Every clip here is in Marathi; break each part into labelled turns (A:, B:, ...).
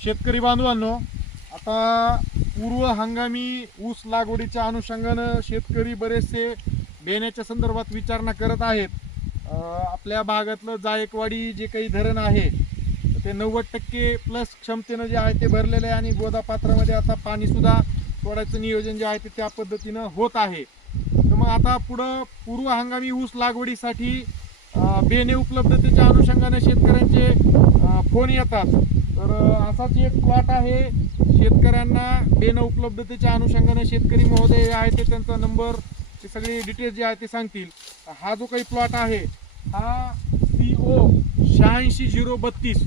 A: शेतकरी बांधवांनो आता पूर्व हंगामी ऊस लागवडीच्या अनुषंगानं शेतकरी बरेचसे बेण्याच्या संदर्भात विचारणा करत आहेत. आपल्या भागातलं जायकवाडी जे काही धरण आहे ते नव्वद टक्के प्लस क्षमतेनं जे आहे ते भरलेलं आहे आणि गोदापात्रामध्ये आता पाणीसुद्धा सोडायचं नियोजन जे आहे ते त्या पद्धतीनं होत आहे. तर मग आता पुढं पूर्व हंगामी ऊस लागवडीसाठी अं, बेणे उपलब्धतेच्या अनुषंगाने शेतकऱ्यांचे फोन येतात. तर असाच एक प्लॉट आहे. शेतकऱ्यांना बेणं उपलब्धतेच्या अनुषंगाने शेतकरी महोदय जे आहे ते त्यांचा नंबर ते सगळे डिटेल्स जे आहे ते सांगतील. हा जो काही प्लॉट आहे हा सी ओ शहाऐंशी झिरो बत्तीस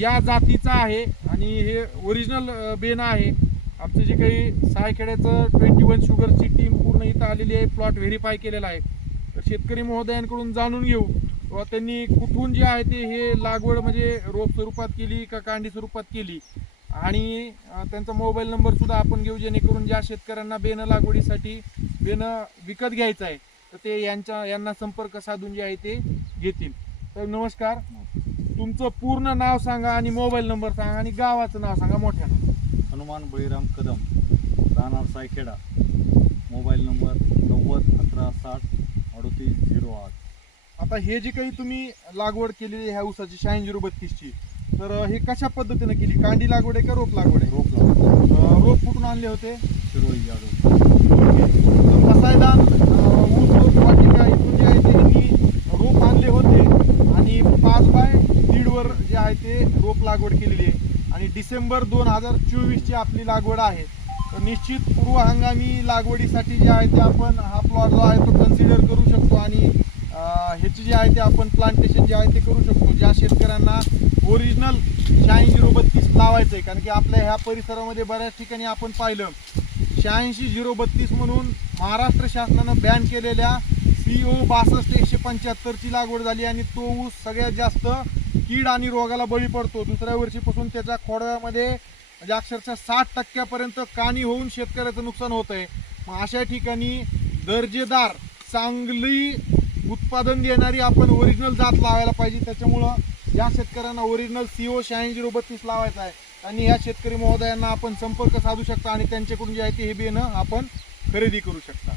A: या जातीचा आहे आणि हे ओरिजिनल बेन आहे. आमचं जे काही सहायखेड्याचं ट्वेंटी वन शुगरची टीम पूर्ण इथं आलेली आहे प्लॉट व्हेरीफाय केलेला आहे. तर शेतकरी महोदयांकडून जाणून घेऊ. त्यांनी कुठून जे आहे ते हे लागवड म्हणजे रोप स्वरूपात केली का कांडी स्वरूपात केली? आणि त्यांचा मोबाईल नंबर सुद्धा आपण घेऊ जेणेकरून ज्या शेतकऱ्यांना बेनं लागवडीसाठी बेनं विकत घ्यायचं आहे तर ते यांच्या यांना संपर्क साधून जे आहे ते घेतील. तर नमस्कार. तुमचं पूर्ण नाव सांगा आणि मोबाईल नंबर सांगा आणि गावाचं नाव सांगा मोठ्यानं.
B: हनुमान बळीराम कदम राहणार सायखेडा. मोबाईल नंबर नव्वद अकरा साठ
A: आता हे जे काही तुम्ही लागवड केलेली आहे ह्या ऊसाची शहाऐंशी बत्तीसची तर हे कशा पद्धतीने केली? कांडी लागवड आहे का रोप लागवड आहे?
B: रोप
A: अं, रोप कुठून आणले होते?
B: जाधव
A: तर मसायदान ऊस रोप वाटिका इथून जे आहे ते यांनी रोप आणले होते आणि पाच बाय दीडवर जे आहे ते रोप लागवड केलेली आहे. आणि डिसेंबर दोन हजार चोवीसची आपली लागवड आहे. तर निश्चित पूर्व हंगामी लागवडीसाठी जे आहे ते आपण हा प्लॉट जो आहे तो कन्सिडर करू शकतो आणि जे आहे ते आपण प्लांटेशन जे आहे ते करू शकतो. ज्या शेतकऱ्यांना ओरिजिनल शहाऐंशी झिरो बत्तीस लावायचं आहे कारण की आपल्या ह्या परिसरामध्ये बऱ्याच ठिकाणी आपण पाहिलं. शहाऐंशी झिरो बत्तीस म्हणून महाराष्ट्र शासनानं बॅन केलेल्या सी ओ बासष्ट एकशे पंच्याहत्तरची लागवड झाली आणि तो ऊस सगळ्यात जास्त कीड आणि रोगाला बळी पडतो. दुसऱ्या वर्षीपासून त्याच्या खोडव्यामध्ये म्हणजे अक्षरशः साठ टक्क्यापर्यंत कानी होऊन शेतकऱ्याचं नुकसान होत आहे मग अशा ठिकाणी दर्जेदार चांगली उत्पादन देणारी आपण ओरिजिनल जात लावायला पाहिजे. त्याच्यामुळं या शेतकऱ्यांना ओरिजिनल सी ओ शहाऐंशी झिरो बत्तीस लावायचा आहे. आणि या शेतकरी महोदयांना आपण संपर्क साधू शकता आणि त्यांच्याकडून जे आहे ते हे बियाणं आपण खरेदी करू शकता.